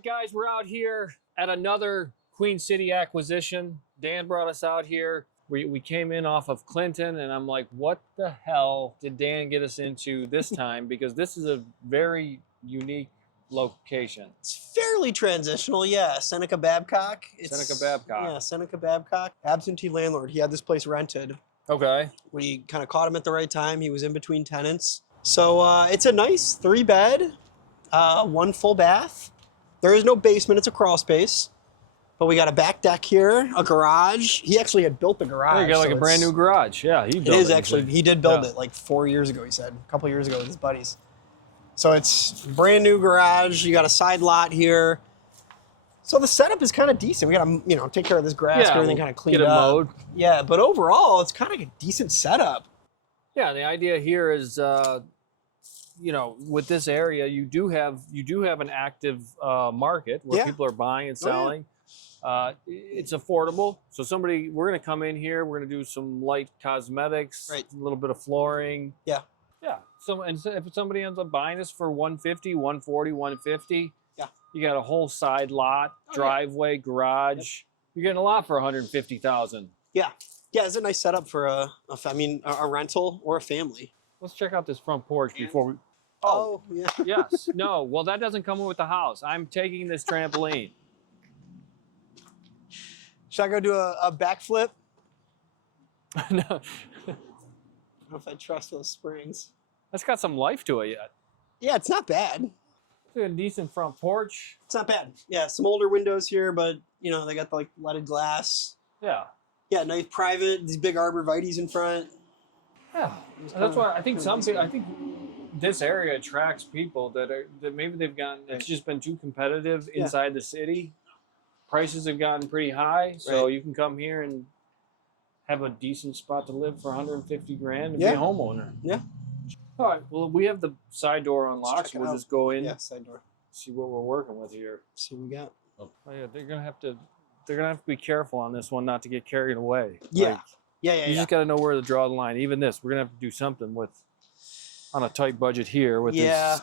right, guys, we're out here at another Queen City acquisition. Dan brought us out here. We came in off of Clinton, and I'm like, what the hell did Dan get us into this time? Because this is a very unique location. It's fairly transitional, yeah. Seneca-Babcock. Seneca-Babcock. Yeah, Seneca-Babcock. Absentee landlord. He had this place rented. Okay. We kind of caught him at the right time. He was in between tenants. So it's a nice 3-bed, 1 full bath. There is no basement. It's a crawl space. But we got a back deck here, a garage. He actually had built the garage. Oh, you got like a brand new garage. Yeah, he built it. It is actually. He did build it like 4 years ago, he said. A couple years ago with his buddies. So it's brand new garage. You got a side lot here. So the setup is kind of decent. We got to, take care of this grass, get everything kind of cleaned up. Get it mowed. Yeah, but overall, it's kind of a decent setup. Yeah, the idea here is, with this area, you do have an active market where people are buying and selling. It's affordable. So we're going to come in here. We're going to do some light cosmetics, a little bit of flooring. Yeah. Yeah. And if somebody ends up buying this for $150, $140, $150, you got a whole side lot, driveway, garage. Yep. You're getting a lot for $150,000. Yeah. Yeah, it's a nice setup for a rental or a family. Let's check out this front porch before we. Oh yeah. Yes. No. Well, that doesn't come with the house. I'm taking this trampoline. Should I go do a backflip? No. I don't know if I trust those springs. That's got some life to it yet. Yeah, it's not bad. It's a decent front porch. It's not bad. Yeah, some older windows here, but they got the leaded glass. Yeah. Yeah, nice private. These big arborvitaes in front. Yeah, that's why I think I think this area attracts people that maybe they've gotten. It's just been too competitive inside the city. Prices have gotten pretty high, so you can come here and have a decent spot to live for $150,000 and be a homeowner. Yeah. All right. Well, we have the side door unlocked. So we'll just go in. Yeah, side door. See what we're working with here. See what we got. Oh yeah, they're gonna have to be careful on this one, not to get carried away. Yeah. You just got to know where to draw the line. Even this, we're gonna have to do something on a tight budget here with this.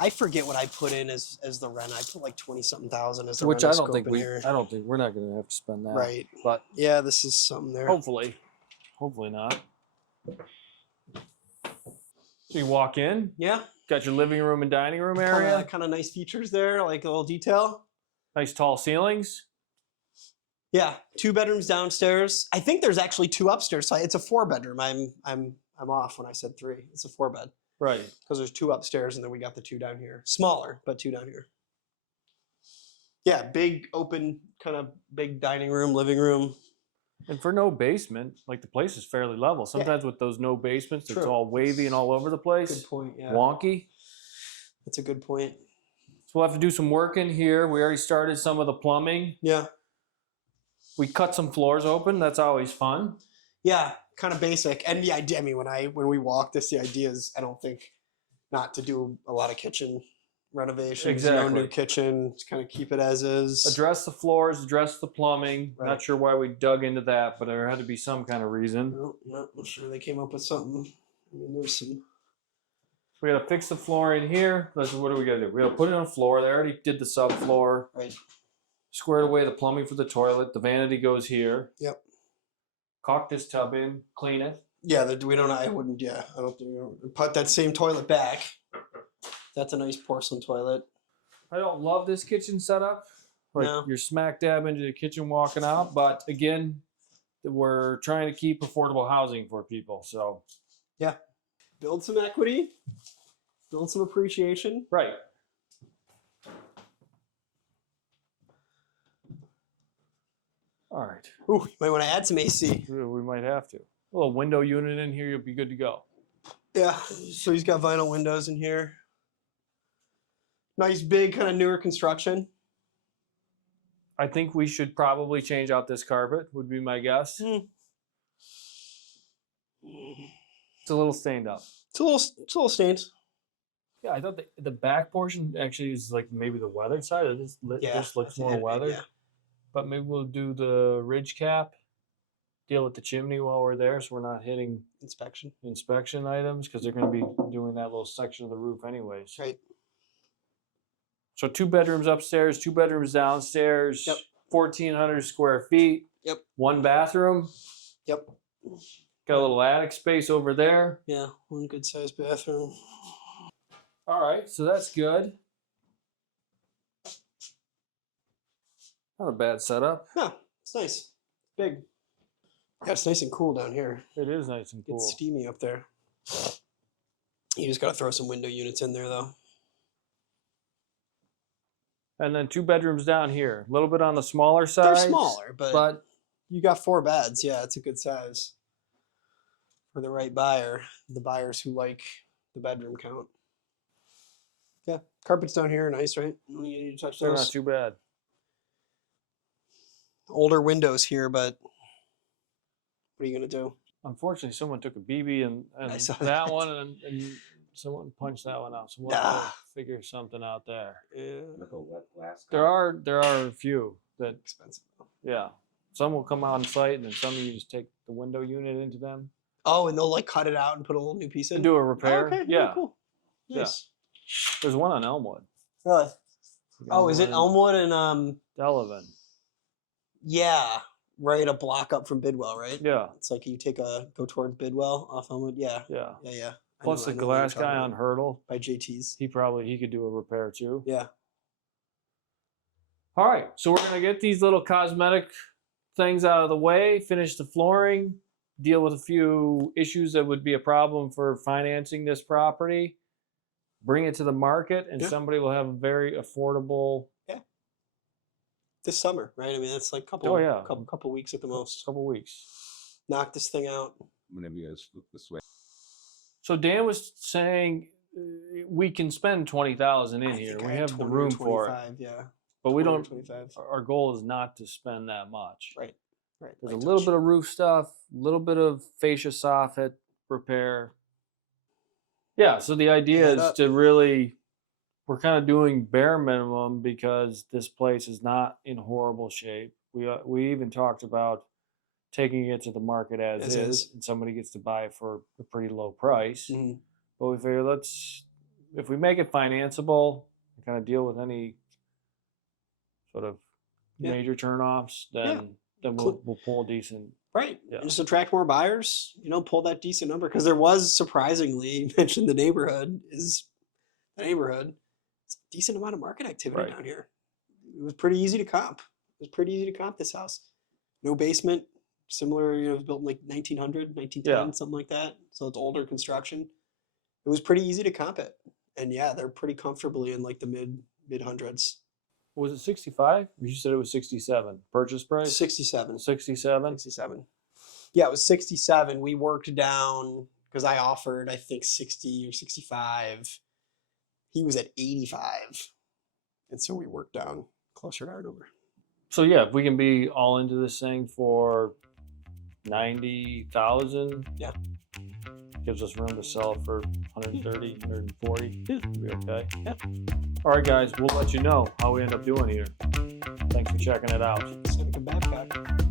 I forget what I put in as the rent. I put like 20-something thousand as the rent. Which I don't think we're not gonna have to spend that. Right. But yeah, this is something there. Hopefully not. So you walk in. Yeah. Got your living room and dining room area. Kind of nice features there, like a little detail. Nice tall ceilings. Yeah, 2 bedrooms downstairs. I think there's actually 2 upstairs. So it's a 4-bedroom. I'm off when I said 3. It's a 4-bed. Right. Because there's 2 upstairs and then we got the 2 down here. Smaller, but 2 down here. Yeah, big open, kind of big dining room, living room. And for no basement, like the place is fairly level. Sometimes with those no basements, it's all wavy and all over the place. Good point, yeah. Wonky. That's a good point. So we'll have to do some work in here. We already started some of the plumbing. Yeah. We cut some floors open. That's always fun. Yeah, kind of basic. And yeah, I mean, when we walk this, the idea is, I don't think, not to do a lot of kitchen renovations. Exactly. No new kitchen. Just kind of keep it as is. Address the floors, address the plumbing. Not sure why we dug into that, but there had to be some kind of reason. No, I'm sure they came up with something. I mean, there's some. We got to fix the floor in here. What do we got to do? We got to put it on the floor. They already did the subfloor. Right. Squared away the plumbing for the toilet. The vanity goes here. Yep. Caulk this tub in. Clean it. Yeah, I wouldn't. Yeah, I don't think put that same toilet back. That's a nice porcelain toilet. I don't love this kitchen setup. You're smack dab into the kitchen walking out, but again, we're trying to keep affordable housing for people. So, yeah, build some equity, build some appreciation. Right. All right. Ooh, you might want to add some AC. We might have to. A little window unit in here, you'll be good to go. Yeah, so he's got vinyl windows in here. Nice big kind of newer construction. I think we should probably change out this carpet, would be my guess. It's a little stained up. It's a little stained. Yeah, I thought the back portion actually is like maybe the weathered side. This looks more weathered. Yeah. But maybe we'll do the ridge cap, deal with the chimney while we're there, so we're not hitting inspection items, because they're going to be doing that little section of the roof anyways. Right. So 2 bedrooms upstairs, 2 bedrooms downstairs. Yep. 1,400 square feet. Yep. 1 bathroom. Yep. Got a little attic space over there. Yeah, 1 good sized bathroom. All right, so that's good. Not a bad setup. Huh, it's nice. Big. Yeah, it's nice and cool down here. It is nice and cool. It's steamy up there. You just got to throw some window units in there, though. And then 2 bedrooms down here. A little bit on the smaller side. They're smaller, but you got 4 beds. Yeah, it's a good size for the right buyer. The buyers who like the bedroom count. Yeah, carpets down here are nice, right? You need to touch they're those. not too bad. Older windows here, but what are you gonna do? Unfortunately, someone took a BB and I saw that that. one, and someone punched that one out. So we'll have to figure something out there. Yeah, There are a few that, expensive. yeah. Some will come on site, and then some of you just take the window unit into them Oh, and they'll like cut it out and put a little new piece in. and do a repair. Oh, okay, Yeah. cool. Yeah. Nice. There's one on Elmwood. Really? Oh, is it One in Elmwood and Delavan. Yeah, right, a block up from Bidwell, right? Yeah, It's like you go towards Bidwell off Elmwood. Yeah, yeah. yeah. Plus I the know what you're glass talking guy about. on Hurdle, By JT's. he could do a repair too. Yeah. All right, so we're gonna get these little cosmetic things out of the way, finish the flooring, deal with a few issues that would be a problem for financing this property, bring it to the market, and Yeah. somebody will have a very affordable This summer, right? I mean, that's like Oh, yeah. couple weeks at the most. couple weeks. Knock this thing out. Whenever you guys look this way. So Dan was saying we can spend 20,000 in I here. think I We had have the 20 or room for it, 25, yeah. but we 20 or don't. 25. Our goal is not to spend that much. Right. There's a light little touch. bit of roof stuff, a little bit of fascia soffit repair. Yeah, so the idea Add is up. to really, we're kind of doing bare minimum because this place is not in horrible shape. We even talked about taking it to the market as is, and somebody gets to buy it for a pretty low price. Mhm. But we figure if we make it financeable, and kind of deal with any sort of Yeah. major turnoffs, then we'll pull a decent. Right. Yeah. And just attract more buyers, pull that decent number. Because there was, surprisingly, you mentioned the neighborhood. It's a decent amount of market activity Right. down here. It was pretty easy to comp. This house. No basement. Similar, it was built in like 1900, 1910, Yeah. something like that. So it's older construction. It was pretty easy to comp it. And yeah, they're pretty comfortably in like the mid hundreds. Was it 65? You said it was 67. Purchase price? 67. 67? 67. Yeah, it was 67. We worked down because I offered, I think, 60 or 65. He was at 85. And so we worked down closer to our number. So yeah, if we can be all into this thing for 90,000, Yeah. gives us room to sell for 130, 140. Yeah. We'll be okay. Yeah. All right, guys, we'll let you know how we end up doing here. Thanks for checking it out. Seneca-Babcock.